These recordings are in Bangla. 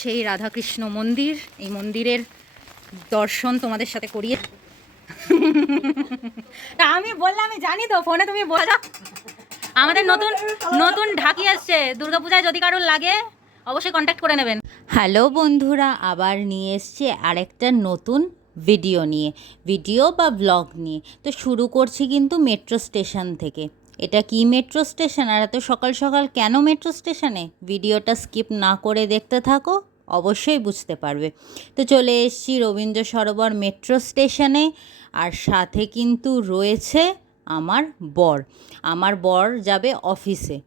সেই রাধাকৃষ্ণ মন্দির, এই মন্দিরের দর্শন তোমাদের সাথে করিয়ে। তা আমি বললাম, আমি জানি তো, ফোনে তুমি বলো। আমাদের নতুন নতুন ঢাকি আসছে, দুর্গাপূজায় যদি কারোর লাগে অবশ্যই কন্ট্যাক্ট করে নেবেন। হ্যালো বন্ধুরা, আবার নিয়ে এসছি আরেকটা নতুন ভিডিও বা ব্লগ নিয়ে। তো শুরু করছি কিন্তু মেট্রো স্টেশন থেকে। এটা কি মেট্রো স্টেশন, আর এত সকাল সকাল কেন মেট্রো স্টেশনে? ভিডিওটা স্কিপ না করে দেখতে থাকো, অবশ্যই বুঝতে পারবে। তো চলে এসেছি রবীন্দ্র সরোবর মেট্রো স্টেশনে, আর সাথে কিন্তু রয়েছে আমার বর যাবে অফিসে।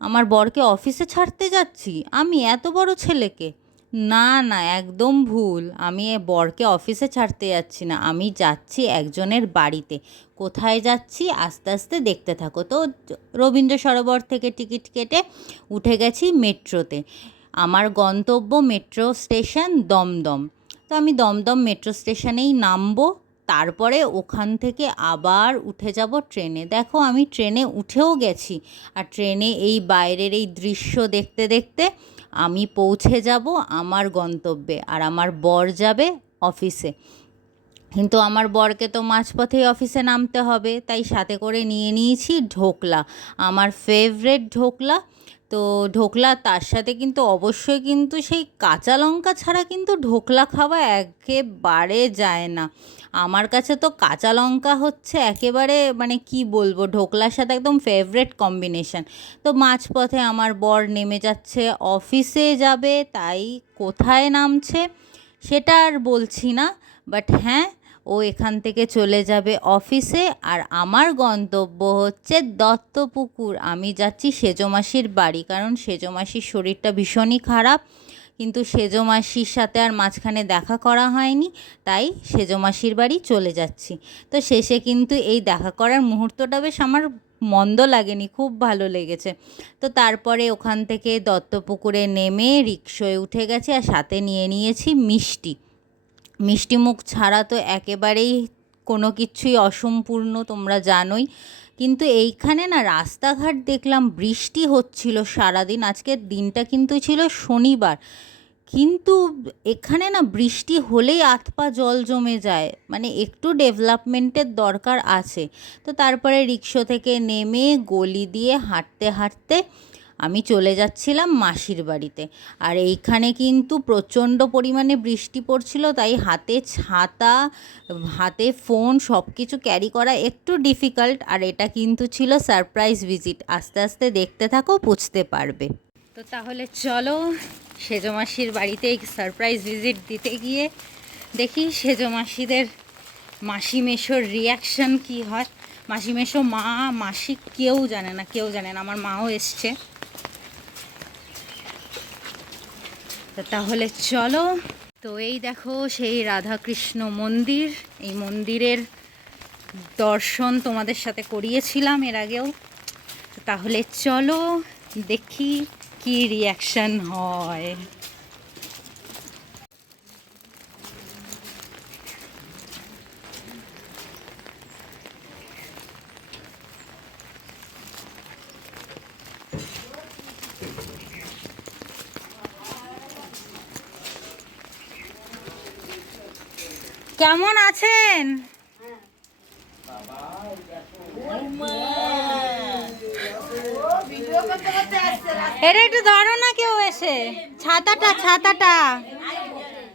আমার বরকে অফিসে ছাড়তে যাচ্ছি আমি, এত বড় ছেলেকে? না না, একদম ভুল। আমি বরকে অফিসে ছাড়তে যাচ্ছি না, আমি যাচ্ছি একজনের বাড়িতে। কোথায় যাচ্ছি আস্তে আস্তে দেখতে থাকো। তো রবীন্দ্র সরোবর থেকে টিকিট কেটে উঠে গেছি মেট্রোতে। আমার গন্তব্য মেট্রো স্টেশন দমদম। তো আমি দমদম মেট্রো স্টেশনেই নামবো, তারপরে ওখান থেকে আবার উঠে যাব ট্রেনে। দেখো আমি ট্রেনে উঠেও গেছি, আর ট্রেনে এই বাইরের এই দৃশ্য দেখতে দেখতে আমি পৌঁছে যাব আমার গন্তব্যে, আর আমার বর যাবে অফিসে। কিন্তু আমার বরকে তো মাঝপথেই অফিসে নামতে হবে, তাই সাথে করে নিয়ে নিয়েছি ঢোকলা, আমার ফেভারেট ঢোকলা। তো ঢোকলা, তার সাথে কিন্তু অবশ্যই কিন্তু সেই কাঁচা লঙ্কা ছাড়া কিন্তু ঢোকলা খাওয়া একেবারে যায় না। আমার কাছে তো কাঁচা লঙ্কা হচ্ছে একেবারে, মানে কি বলবো, ঢোকলার সাথে একদম ফেভারেট কম্বিনেশন। তো মাঝপথে আমার বর নেমে যাচ্ছে, অফিসে যাবে, তাই কোথায় নামছে সেটা আর বলছি না, বাট হ্যাঁ, ও এখান থেকে চলে যাবে অফিসে। আর আমার গন্তব্য হচ্ছে দত্তপুকুর। আমি যাচ্ছি সেজো মাসির বাড়ি, কারণ সেজো মাসির শরীরটা ভীষণই খারাপ, কিন্তু সেজো মাসির সাথে আর মাঝখানে দেখা করা হয়নি, তাই সেজো মাসির বাড়ি চলে যাচ্ছি। তো শেষে কিন্তু এই দেখা করার মুহূর্তটা বেশ আমার মন্দ লাগেনি, খুব ভালো লেগেছে। তো তারপরে ওখান থেকে দত্তপুকুরে নেমে রিকশায় উঠে গেছি, আর সাথে নিয়ে নিয়েছি মিষ্টি মুখ ছাড়া তো একেবারেই কোনো কিছুই অসম্পূর্ণ, তোমরা জানোই। কিন্তু এইখানে না রাস্তাঘাট দেখলাম বৃষ্টি হচ্ছিল সারাদিন, আজকের দিনটা কিন্তু ছিল শনিবার, কিন্তু এখানে না বৃষ্টি হলেই হাত পা জল জমে যায়, মানে একটু ডেভেলপমেন্টের দরকার আছে। তো তারপরে রিকশা থেকে নেমে গলি দিয়ে হাঁটতে হাঁটতে আমি চলে যাচ্ছিলাম মাসির বাড়িতে। আর এইখানে কিন্তু প্রচণ্ড পরিমাণে বৃষ্টি পড়ছিল, তাই হাতে ছাতা, হাতে ফোন সব কিছু ক্যারি করা একটু ডিফিকাল্ট। আর এটা কিন্তু ছিল সারপ্রাইজ ভিজিট, আস্তে আস্তে দেখতে থাকো, বুঝতে পারবে। তো তাহলে চলো সেজো মাসির বাড়িতে এই সারপ্রাইজ ভিজিট দিতে গিয়ে দেখি সেজো মাসিদের, মাসি মেশোর রিয়াকশান কী হয়। মাসি মেশো, মা, মাসি কেউ জানে না, আমার মাও এসছে। তাহলে চলো। তো এই দেখো সেই রাধাকৃষ্ণ মন্দির, এই মন্দিরের দর্শন তোমাদের সাথে করিয়েছিলাম এর আগেও। তাহলে চলো দেখি কি রিয়াকশন হয়। কেমন আছেন? এটা একটু ধরো না, কেউ এসে ছাতাটা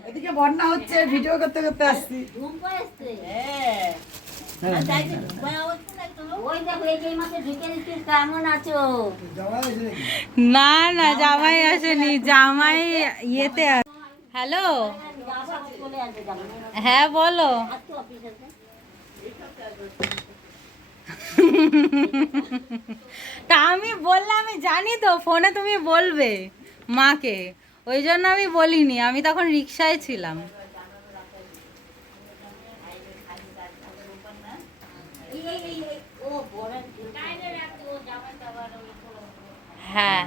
এদিকে বন্যা হচ্ছে, ভিডিও করতে করতে আসছি। না না, জামাই আসেনি, জামাই ইয়েতে। হ্যালো, হ্যাঁ বলো। তা আমি বললাম, আমি জানি তো, ফোনে তুমি বলবে মাকে, ওই জন্য আমি বলিনি, আমি তখন রিকশায় ছিলাম। হ্যাঁ।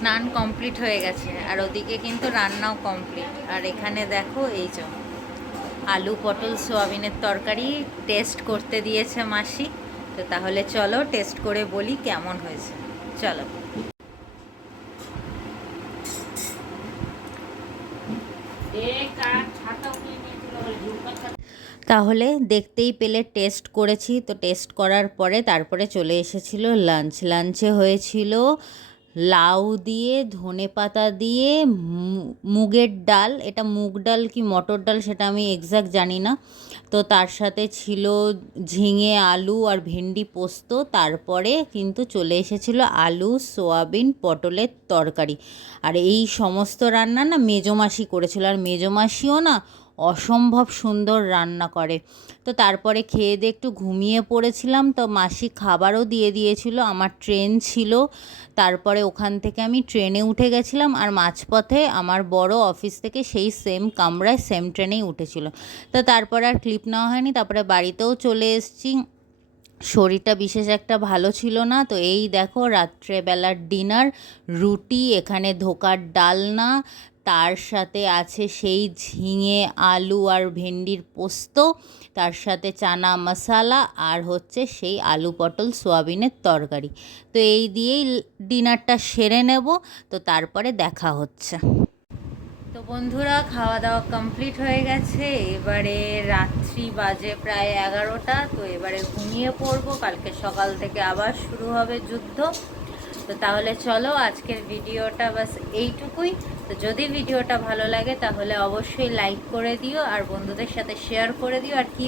স্নান কমপ্লিট হয়ে গেছে আর ওদিকে কিন্তু রান্নাও কমপ্লিট। আর এখানে দেখো এই যে আলু পটল সোয়াবিনের তরকারি টেস্ট করতে দিয়েছে মাসি। তো তাহলে চলো টেস্ট করে বলি কেমন হয়েছে। চলো। তাহলে দেখতেই পেলে টেস্ট করেছি। তো টেস্ট করার পরে তারপরে চলে এসেছিল লাঞ্চে হয়েছিল লাউ দিয়ে ধনেপাতা দিয়ে মুগের ডাল, এটা মুগ ডাল কি মটর ডাল সেটা আমি এক্স্যাক্ট জানি না। তো তার সাথে ছিল ঝিঙে আলু আর ভেন্ডি পোস্ত। তারপরে কিন্তু চলে এসেছিল আলু সোয়াবিন পটলের তরকারি। আর এই সমস্ত রান্না না মেজোমাসি করেছিল, আর মেজোমাসিও না অসম্ভব সুন্দর রান্না করে। তো তারপরে খেয়ে দিয়ে একটু ঘুমিয়ে পড়েছিলাম। তো মাসি খাবারও দিয়ে দিয়েছিল, আমার ট্রেন ছিল। তারপরে ওখান থেকে আমি ট্রেনে উঠে গেছিলাম, আর মাঝপথে আমার বড় অফিস থেকে সেই সেম কামরায় সেম ট্রেনেই উঠেছিল। তো তারপরে আর ক্লিপ নেওয়া হয়নি। তারপরে বাড়িতেও চলে এসেছি, শরীরটা বিশেষ একটা ভালো ছিল না। তো এই দেখো রাত্রেবেলার ডিনার, রুটি, এখানে ধোকার ডালনা, তার সাথে আছে সেই ঝিঙে আলু আর ভেন্ডির পোস্ত, তার সাথে চানা মশালা, আর হচ্ছে সেই আলু পটল সোয়াবিনের তরকারি। তো এই দিয়েই ডিনারটা সেরে নেব। তো তারপরে দেখা হচ্ছে। তো বন্ধুরা খাওয়া দাওয়া কমপ্লিট হয়ে গেছে, এবারে রাত্রি বাজে প্রায় 11টা। তো এবারে ঘুমিয়ে পড়বো, কালকে সকাল থেকে আবার শুরু হবে যুদ্ধ। তো তাহলে চলো আজকের ভিডিওটা বাস এইটুকুই। তো যদি ভিডিওটা ভালো লাগে তাহলে অবশ্যই লাইক করে দিও, আর বন্ধুদের সাথে শেয়ার করে দিও। আর কি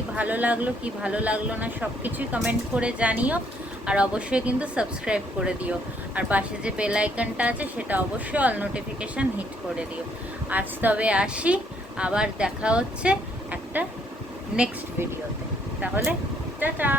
ভালো লাগলো না সব কিছুই কমেন্ট করে জানিও। আর অবশ্যই কিন্তু সাবস্ক্রাইব করে দিও, আর পাশে যে বেল আইকনটা আছে সেটা অবশ্যই অল নোটিফিকেশান হিট করে দিও। আজ তবে আসি, আবার দেখা হচ্ছে একটা নেক্সট ভিডিওতে। তাহলে টাটা।